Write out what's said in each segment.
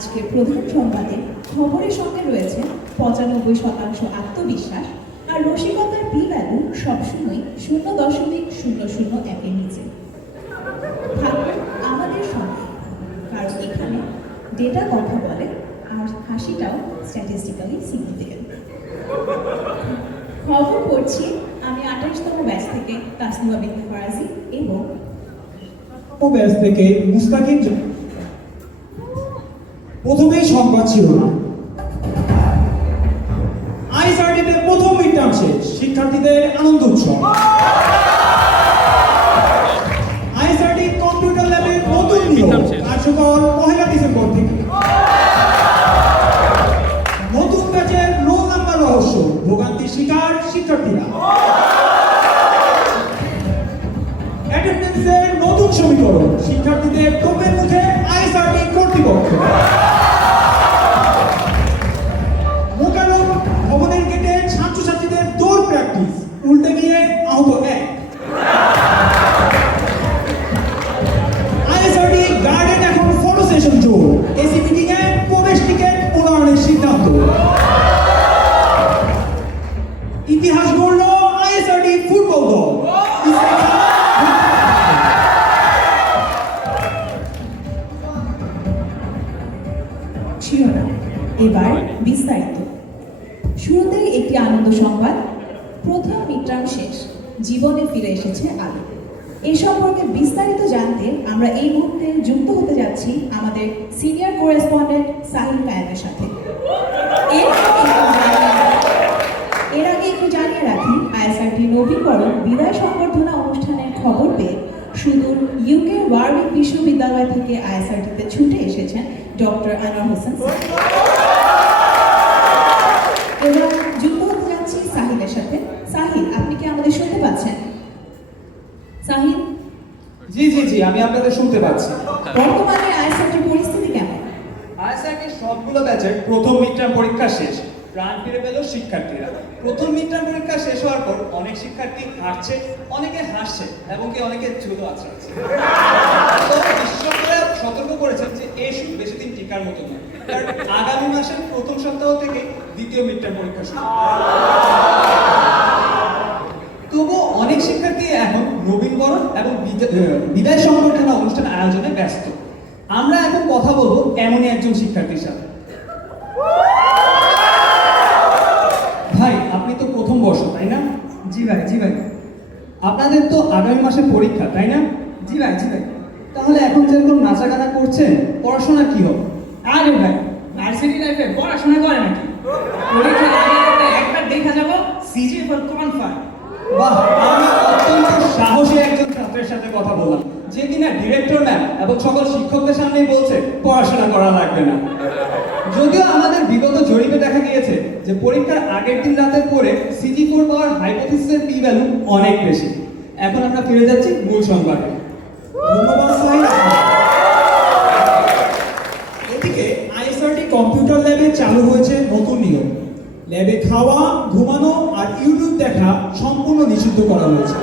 আজকের প্রধান সংবাদে খবরের সঙ্গে রয়েছে পঁচানব্বই শতাংশ আত্মবিশ্বাস আর রসিকতার পি ভ্যালু সবসময় শূন্য দশমিক শূন্য শূন্য একের নিচে। আমাদের সঙ্গে। কারণ এখানে ডেটা কথা বলে আর হাসিটাও স্ট্যাটিস্টিক্যালি সিগনিফিকেন্ট খবর করছি আমি আঠাশতম ব্যাচ থেকে তাসনিমা বিনতে ফরাজি এবং ব্যাচ থেকে মুস্তাকিম প্রথমেই সংবাদ ছিল না আইসারটিতে প্রথম মিডটার্ম শেষ শিক্ষার্থীদের আনন্দ উৎসব। ল্যাবে নতুন নতুন সমীকরণ, শিক্ষার্থীদের তোপের মুখে আইএসআরটি কর্তৃপক্ষ। প্রথম শেষ। জীবনে ফিরে এসেছে আলো। এ সম্পর্কে বিস্তারিত জানতে আমরা এই মুহূর্তে যুক্ত হতে যাচ্ছি আমাদের সিনিয়র করেসপন্ডেন্ট সাহিল কায়েমের সাথে। এর আগে একটু জানিয়ে- রাখি, আইএসআরটি নবীকরণ বিদায় সংবর্ধনা অনুষ্ঠানের খবর পেয়ে সুদূর ইউকে ওয়ারউইক বিশ্ববিদ্যালয় থেকে আইএসআরটিতে ছুটে এসেছেন ডক্টর আনোয়ার হোসেন সাহিল। এবার যুক্ত হতে যাচ্ছি সাহিলের সাথে সাহিল আপনি কি আমাদের শুনতে পাচ্ছেন সাহিল? জি জি জি আমি আপনাদের শুনতে পাচ্ছি। বর্তমানে আইএসআরটির পরিস্থিতি কেমন? আইএসআইকে সবগুলো ব্যাচের প্রথম মিডটার্ম পরীক্ষা শেষ প্রাণ ফিরে পেল শিক্ষার্থীরা। প্রথম মিডটার্ম পরীক্ষা শেষ হওয়ার পর অনেক শিক্ষার্থী হাঁটছে অনেকে হাসছে এবং কি অনেকে চুলো তো বিশেষজ্ঞরা সতর্ক করেছেন যে এই সুখ বেশি দিন টিকার মতো নয়। কারণ আগামী মাসের প্রথম সপ্তাহ থেকে দ্বিতীয় মিডটার্ম পরীক্ষা শুরু। অনেক শিক্ষার্থী এখন নবীনবরণ এবং বিদায় সংবর্ধনা অনুষ্ঠান আয়োজনে ব্যস্ত। আমরা এখন কথা বলব এমনই একজন শিক্ষার্থীর সাথে। ভাই আপনি তো প্রথম বর্ষ তাই না? জি ভাই জি ভাই। আপনাদের তো আগামী মাসে পরীক্ষা তাই না? জি ভাই জি ভাই। তাহলে এখন যেরকম নাচা গানা করছেন পড়াশোনা কি হবে? আরে ভাই ভার্সিটি লাইফে পড়াশোনা করে নাকি? পরীক্ষার আগে একটা একবার দেখা যাব সিজি ফর কনফার্ম সাহসী একজন ছাত্রের সাথে কথা বললাম, যে কিনা ডিরেক্টর ম্যাম এবং সকল শিক্ষকদের সামনেই বলছে, পড়াশোনা করা লাগবে না। যদিও আমাদের বিগত জরিপে দেখা গিয়েছে যে পরীক্ষার আগের দিন রাতের পরে সিজি ফোর পাওয়ার হাইপোথিসিসের পি ভ্যালু অনেক বেশি। এখন আমরা ফিরে যাচ্ছি মূল সংবাদে। এদিকে আইএসআরটি কম্পিউটার ল্যাবে চালু হয়েছে নতুন নিয়ম। ল্যাবে খাওয়া, ঘুমানো আর ইউটিউব দেখা সম্পূর্ণ নিষিদ্ধ করা হয়েছে।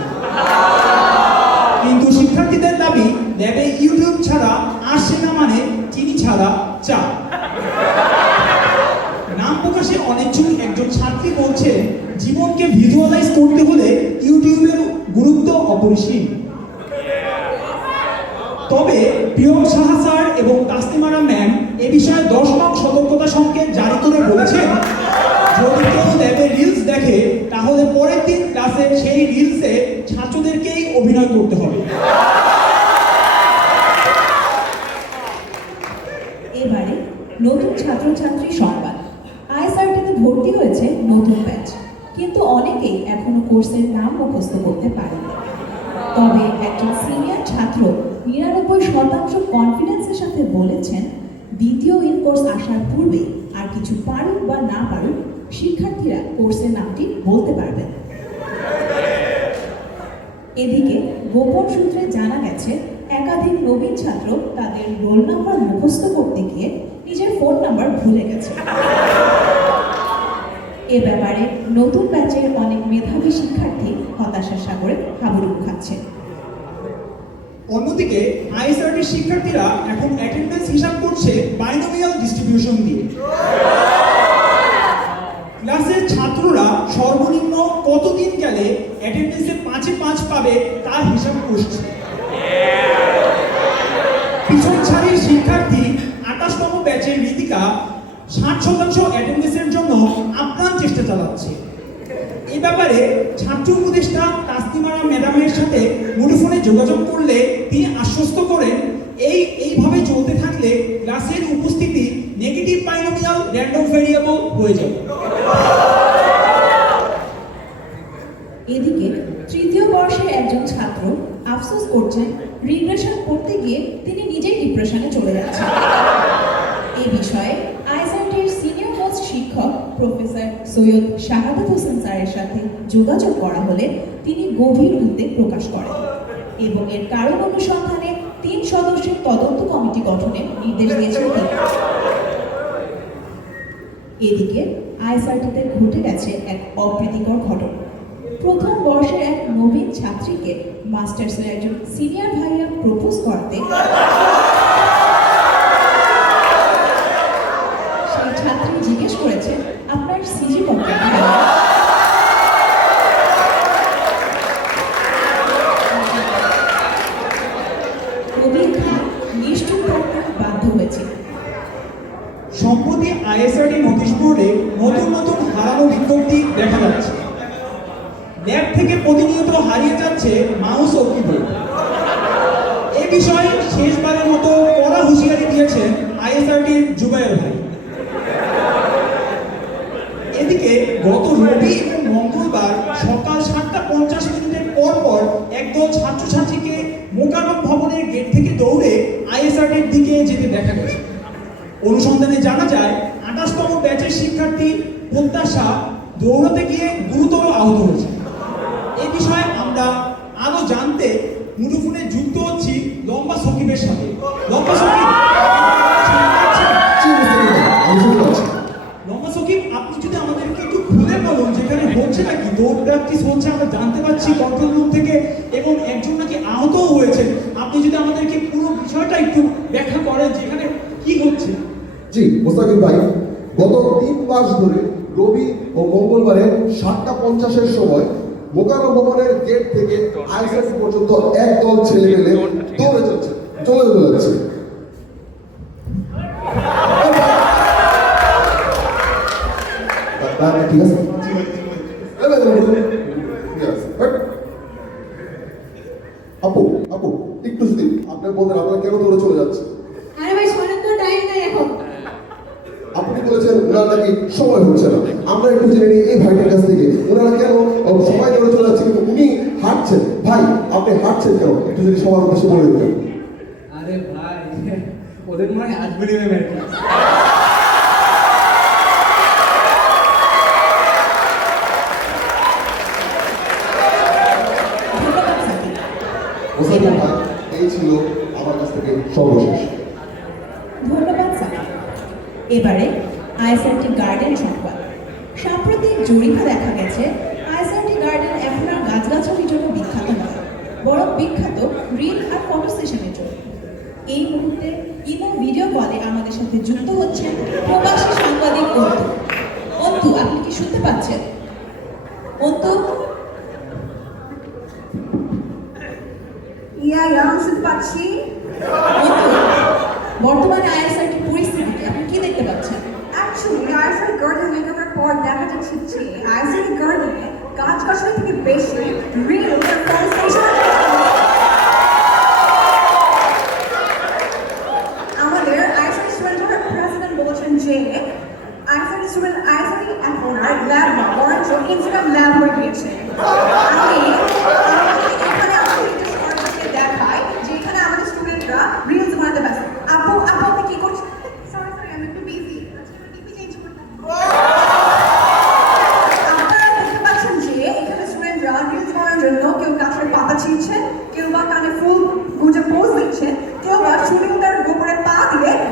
কিন্তু শিক্ষার্থীদের দাবি, ল্যাবে ইউটিউব ছাড়া আসছে না মানে চিনি ছাড়া চা। নাম প্রকাশে অনিচ্ছুক একজন ছাত্রী বলছে, জীবনকে ভিজুয়ালাইজ করতে হলে ইউটিউবের গুরুত্ব অপরিসীম। তবে প্রিয়ম সাহা স্যার এবং তাসলিমারা ম্যাম এ বিষয়ে দশ নং সতর্কতা সংকেত জারি করে বলেছেন যদি কেউ ল্যাবে রিলস দেখে, তাহলে পরের দিন ক্লাসে সেই রিলসে ছাত্রদেরকেই অভিনয় করতে হবে। এবারে নতুন ছাত্রছাত্রী সংবাদ। আইএসআরটিতে ভর্তি হয়েছে নতুন ব্যাচ কিন্তু অনেকেই এখনও কোর্সের নাম মুখস্থ করতে পারেনি তবে একজন সিনিয়র ছাত্র নিরানব্বই শতাংশ কনফিডেন্সের সাথে বলেছেন, দ্বিতীয় ইন কোর্স আসার পূর্বে আর কিছু পারুক বা না পারুক শিক্ষার্থীরা কোর্সের নামটি বলতে পারবেন এদিকে গোপন সূত্রে জানা গেছে, একাধিক নবীন ছাত্র তাদের রোল নাম্বার মুখস্থ করতে গিয়ে নিজের ফোন নাম্বার ভুলে গেছে। এ ব্যাপারে নতুন ব্যাচের অনেক মেধাবী শিক্ষার্থী হতাশার সাগরে হাবুডুবু খাচ্ছে। অন্যদিকে আইএসআরটি শিক্ষার্থীরা এখন অ্যাটেন্ডেন্স হিসাব করছে বাইনোমিয়াল ডিস্ট্রিবিউশন দিয়ে ক্লাসের ছাত্ররা সর্বনিম্ন কতদিন গেলে অ্যাটেন্ডেন্সে পাঁচে পাঁচ পাবে, তার হিসাব করছে পিছন সারির শিক্ষার্থী আঠাশতম ব্যাচের রীতিকা ষাট শতাংশ অ্যাটেন্ডেন্সের জন্য আপ্রাণ চেষ্টা চালাচ্ছে। এ ব্যাপারে ছাত্র উপদেষ্টা তাসনিমারা ম্যাডামের সাথে মুঠোফোনে যোগাযোগ করলে তিনি আশ্বস্ত করেন, এই, এইভাবে চলতে থাকলে ক্লাসের উপস্থিতি নেগেটিভ বাইনোমিয়াল র্যান্ডম ভেরিয়েবল হয়ে যাবে এদিকে তৃতীয় বর্ষের একজন ছাত্র আফসোস করছেন রিগ্রেশন করতে গিয়ে তিনি নিজেই ডিপ্রেশনে চলে যাচ্ছেন। এই বিষয়ে আইসআইটির সিনিয়র মোস্ট শিক্ষক প্রফেসর সৈয়দ শাহাদাত হোসেন স্যারের সাথে যোগাযোগ করা হলে তিনি গভীর উদ্বেগ প্রকাশ করেন এবং এর কারণ অনুসন্ধানে তিন সদস্যের তদন্ত কমিটি গঠনের নির্দেশ দিয়েছেন তিনি। এদিকে আইএসআরটিতে ঘটে গেছে এক অপ্রীতিকর ঘটনা। প্রথম বর্ষের এক নবীন ছাত্রীকে মাস্টার্সের একজন সিনিয়র ভাইয়া প্রপোজ করতে। সেই ছাত্রী জিজ্ঞেস করেছে, আপনার সিজি বাধ্য হয়েছিল সম্প্রতি আইএসআরটি নোটিশ বোর্ডে নতুন নতুন হারানো বিজ্ঞপ্তি দেখা যাচ্ছে। ল্যাব থেকে প্রতিনিয়ত হারিয়ে যাচ্ছে মাউস ও কিবোর্ড এ বিষয়ে শেষবারের মতো কড়া হুঁশিয়ারি দিয়েছেন আইএসআরটির জুবায়ের ভাই। এদিকে গত রবি এবং মঙ্গলবার সকাল সাতটা পঞ্চাশ মিনিটের পর পর একদল ছাত্রছাত্রীকে মোকারম ভবনের গেট থেকে দৌড়ে আইএসআরটির দিকে যেতে দেখা গেছে। অনুসন্ধানে জানা যায়, আঠাশতম ব্যাচের শিক্ষার্থী প্রত্যাশা দৌড়াতে গিয়ে গুরুতর আহত হয়েছে। এ বিষয়ে আমরা আরও জানতে মুঠোফোনে যুক্ত হচ্ছি লম্বা সকিবের সাথে। লম্বা সকিব। লম্বা সকিব, আপনি যদি আমাদেরকে একটু খুলে বলুন যেখানে হচ্ছে নাকি দৌড় প্র্যাকটিস হচ্ছে, আমরা জানতে পারছি কন্ট্রোল রুম থেকে এবং একজন নাকি আহতও হয়েছে আপনি যদি আমাদেরকে পুরো বিষয়টা একটু ব্যাখ্যা করেন যে এখানে কি হচ্ছে। জি মোস্তাকিম ভাই, গত তিন মাস ধরে রবি ও মঙ্গলবারে সাতটা পঞ্চাশের সময় মোকারম ভবনের গেট থেকে পর্যন্ত ছেলে মেলে দৌড়ে চলে যাচ্ছে। ঠিক। বাট, আপু আপু একটু যদি আপনি বলতেন আপনারা কেন দৌড়ে চলে যাচ্ছে আরে ভাই শোনার তো টাইম নাই এখন আপনি বলেছেন ওনার নাকি সময় হচ্ছে না। আমরা একটু জেনে নিই এই ভাইটার কাছ থেকে ওনারা কেন ধরে চলে যাচ্ছে কিন্তু উনি হাঁটছেন। ভাই আপনি হাঁটছেন কেন? একটু যদি সবার উদ্দেশ্যে বলে দিতেন। আরে ভাই ওদের মনে হয় এই ছিল আমার কাছ থেকে সর্বশেষ। ধন্যবাদ স্যার। এবারে আইএসআরটি গার্ডেন সংবাদ সাম্প্রতিক জরিপে দেখা গেছে আইএসআরটি গার্ডেন এখন আর গাছগাছালির জন্য বিখ্যাত নয় বরং বিখ্যাত রিল আর ফটো সেশনের জন্য। এই মুহূর্তে ইমো ভিডিও কলে আমাদের সাথে যুক্ত হচ্ছেন প্রবাসী সাংবাদিক অন্তু। অন্তু আপনি কি শুনতে পাচ্ছেন? অন্তু? ইয়া ইয়া শুনতে পাচ্ছি। বর্তমানে আইএসআরটি পরিস্থিতি কি? আপনি কি দেখতে পাচ্ছেন অ্যাকচুয়ালি আইএসআই গার্ডেন মেকআপের পর দেখা যাচ্ছে যে আইএসআই গার্ডেনে গাছ গাছালি থেকে বেশি রিল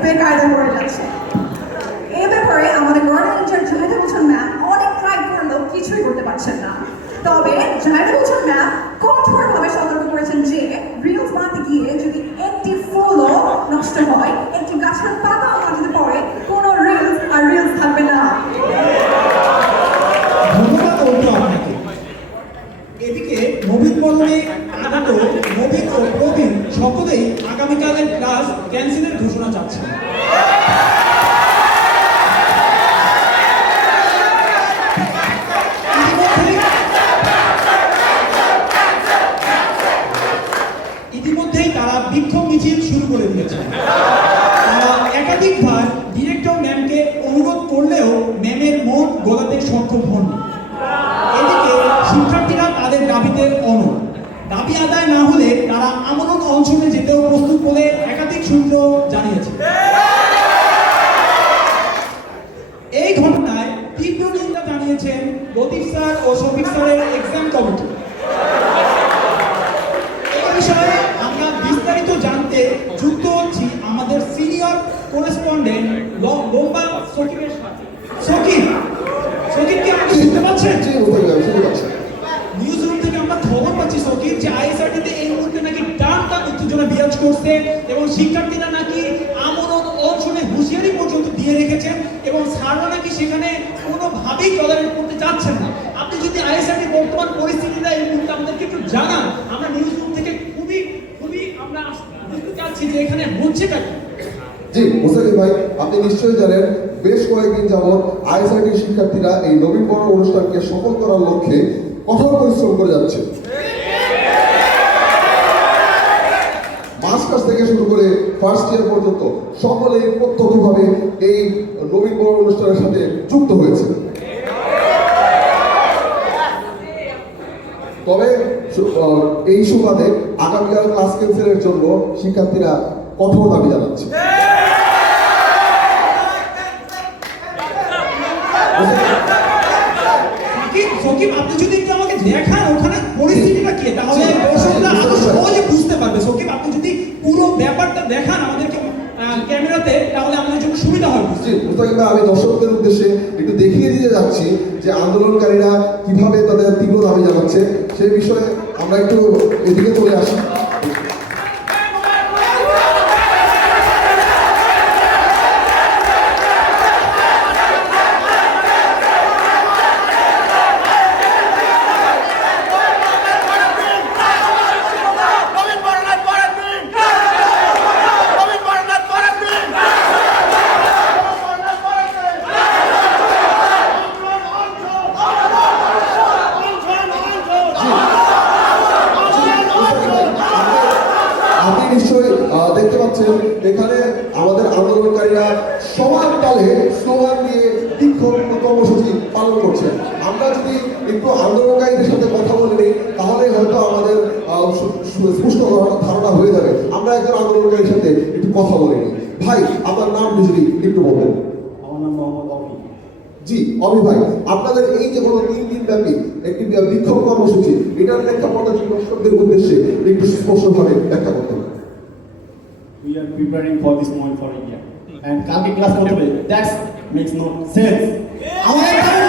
বেকায়দা করে যাচ্ছে। এই ব্যাপারে আমাদের গভর্নমেন্টের জাহেদা বছর ম্যাম অনেক ট্রাই করলেও কিছুই করতে পারছেন না। তবে জাহেদা বছর ম্যাম জানিয়েছেন লতিফ স্যার ও শফিক স্যারের এক্সাম কমিটি এই বিষয়ে আমরা বিস্তারিত জানতে যুক্ত হচ্ছি আমাদের সিনিয়র করেসপন্ডেন্ট লম্বা সকিবের সাথে। সকিব সকিব কি আমাকে শুনতে পাচ্ছেন নিউজ রুম থেকে আমরা খবর পাচ্ছি সকিব যে আইএসআরটিতে এই মুহূর্তে নাকি টান টান উত্তেজনা বিরাজ করছে এবং শিক্ষার্থীরা নাকি আমরণ অনশনে হুঁশিয়ারি পর্যন্ত দিয়ে রেখেছেন এবং স্যাররা নাকি সেখানে কোনোভাবেই টলারেট করতে চাচ্ছেন না। আপনি যদি আইএসআরটি বর্তমান পরিস্থিতিটা এই মুহূর্তে আমাদেরকে একটু জানান। আমরা নিউজ রুম থেকে খুবই খুবই আমরা বুঝতে চাচ্ছি যে এখানে হচ্ছেটা কি জি মোস্তাকিম ভাই, আপনি নিশ্চয়ই জানেন, বেশ কয়েকদিন যাবৎ আইএসআইটি শিক্ষার্থীরা এই নবীনবরণ অনুষ্ঠানকে সফল করার লক্ষ্যে কঠোর পরিশ্রম করে যাচ্ছে। মাস্টার্স থেকে শুরু করে ফার্স্ট ইয়ার পর্যন্ত সকলে প্রত্যক্ষভাবে এই নবীনবরণ অনুষ্ঠানের সাথে যুক্ত হয়েছে। তবে এই সুবাদে আগামীকাল ক্লাস ক্যান্সেলের জন্য শিক্ষার্থীরা কঠোর দাবি জানাচ্ছে সাকিব সকিব আপনি যদি একটু আমাকে দেখান ওখানে পরিস্থিতিটা কি তাহলে দর্শকরা আরও জি, জি। সহজে বুঝতে পারবে সকিব আপনি যদি পুরো ব্যাপারটা দেখান আমাদেরকে ক্যামেরাতে তাহলে আমাদের জন্য সুবিধা। মুস্তাকিম আমি দর্শকদের উদ্দেশ্যে একটু দেখিয়ে দিতে যাচ্ছি যে আন্দোলনকারীরা কীভাবে তাদের তীব্র দাবি জানাচ্ছে সেই বিষয়ে আমরা একটু এদিকে চলে আসি নবীন বরনাথ পরের দিন নবীন বরনাথ পরের দিন আপনি নিশ্চয়ই পাচ্ছেন এখানে আমাদের আন্দোলনকারীরা সমান তালে স্লোগান দিয়ে বিক্ষোভ কর্মসূচি পালন করছে। আমরা যদি একটু আন্দোলনকারীদের সাথে কথা বলে নিই তাহলে হয়তো আমাদের স্পষ্ট ধারণা- হয়ে যাবে। আমরা একজন আন্দোলনকারীর সাথে একটু কথা বলে নিই। ভাই আপনার নাম যদি একটু বলবেন। আমার নাম মোহাম্মদ অফি জি অমি ভাই আপনাদের এই যে কোনো তিন দিন ব্যাপী একটি বিক্ষোভ কর্মসূচি এটার একটা যদি দর্শকদের উদ্দেশ্যে একটু স্পষ্টভাবে ব্যাখ্যা করতে হবে we are preparing for this moment for India and কালকে ক্লাস করতে হবে দ্যাটস মেক্স নো সেন্স আমাদের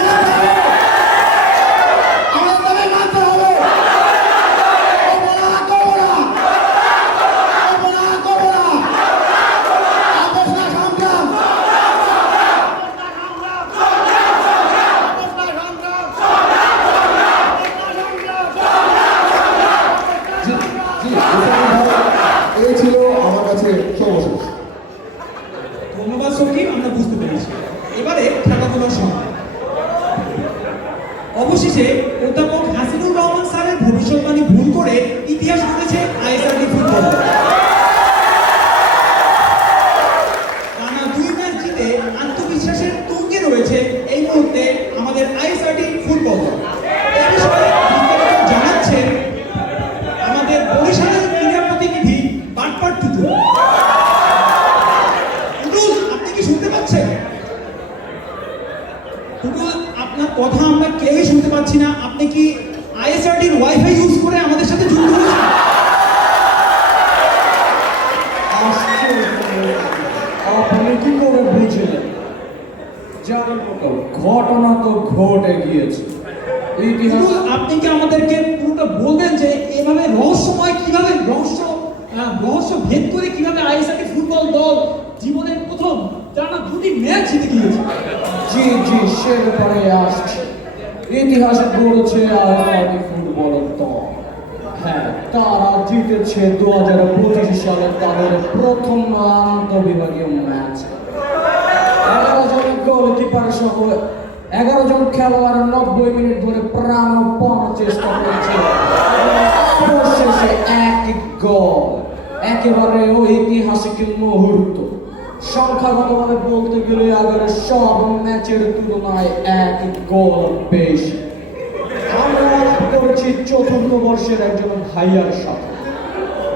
অবশেষে কেউই শুনতে পাচ্ছি না। আপনি কি আইএসআরটির ওয়াইফাই ইউজ করে আমাদের সাথে যুক্ত হয়েছেন? আপনি কি করে বুঝলেন জানার মতো ঘটনা তো ঘটে গিয়েছে। ইতিহাস আপনি কি আমাদেরকে পুরোটা বলবেন যে এভাবে রহস্যময় কীভাবে রহস্য রহস্য ভেদ করে কীভাবে আইএসআরটি ফুটবল দল জীবনের প্রথম টানা দুটি ম্যাচ জিতে গিয়েছে? জি জি সে ব্যাপারে আসছে। ইতিহাসে গড়েছে আইএসআরটি ফুটবল দল হ্যাঁ তারা জিতেছে দু হাজার পঁচিশ সালে তাদের প্রথম আন্তঃবিভাগীয় ম্যাচ। এগারো জন গোলকিপার সহ এগারো জন খেলোয়াড় নব্বই মিনিট ধরে প্রাণপণ চেষ্টা করেছে। অবশেষে এক গোল একেবারে ঐতিহাসিক মুহূর্ত। সংখ্যাগতভাবে বলতে গেলে আগের সব ম্যাচের তুলনায় এক গোল বেশি। আমরা করেছি চতুর্থ বর্ষের একজন ভাইয়ার সাথে।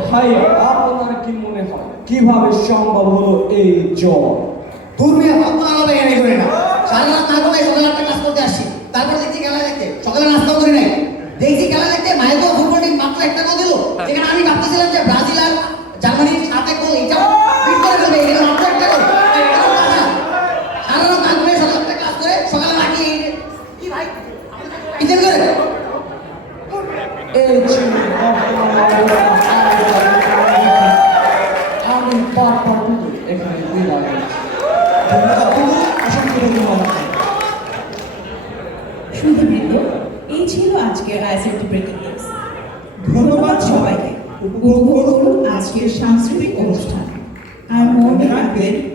ভাইয়া আপনার কি মনে হয়? কীভাবে সম্ভব হলো এই জয়? আপনার হবে এনে করে না সারা রাত না করে সকালে একটা ক্লাস করতে আসছি। তারপর দেখছি খেলা দেখতে। সকালে নাস্তাও করি নাই। দেখছি খেলা দেখতে মায়ের তো ফুটবল টিম মাত্র একটা গোল দিল। যেখানে আমি ভাবতেছিলাম যে ব্রাজিল আর জার্মানির সাথে গোল এটাও বিট করে ফেলবে এখানে মাত্র একটা গোল এটা কোনো কথা না। সারা রাত না করে সকালে একটা ক্লাস করে সকালে রাখি কি ভাই ইন্টার করে এই ছিল বর্তমান অবস্থা আমি বারবার টুকু এখানে বিদায় নিচ্ছি। ধন্যবাদ এই ছিল আজকের ধন্যবাদ সবাইকে। উপভোগ আজকের সাংস্কৃতিক অনুষ্ঠান। আর মনে রাখবেন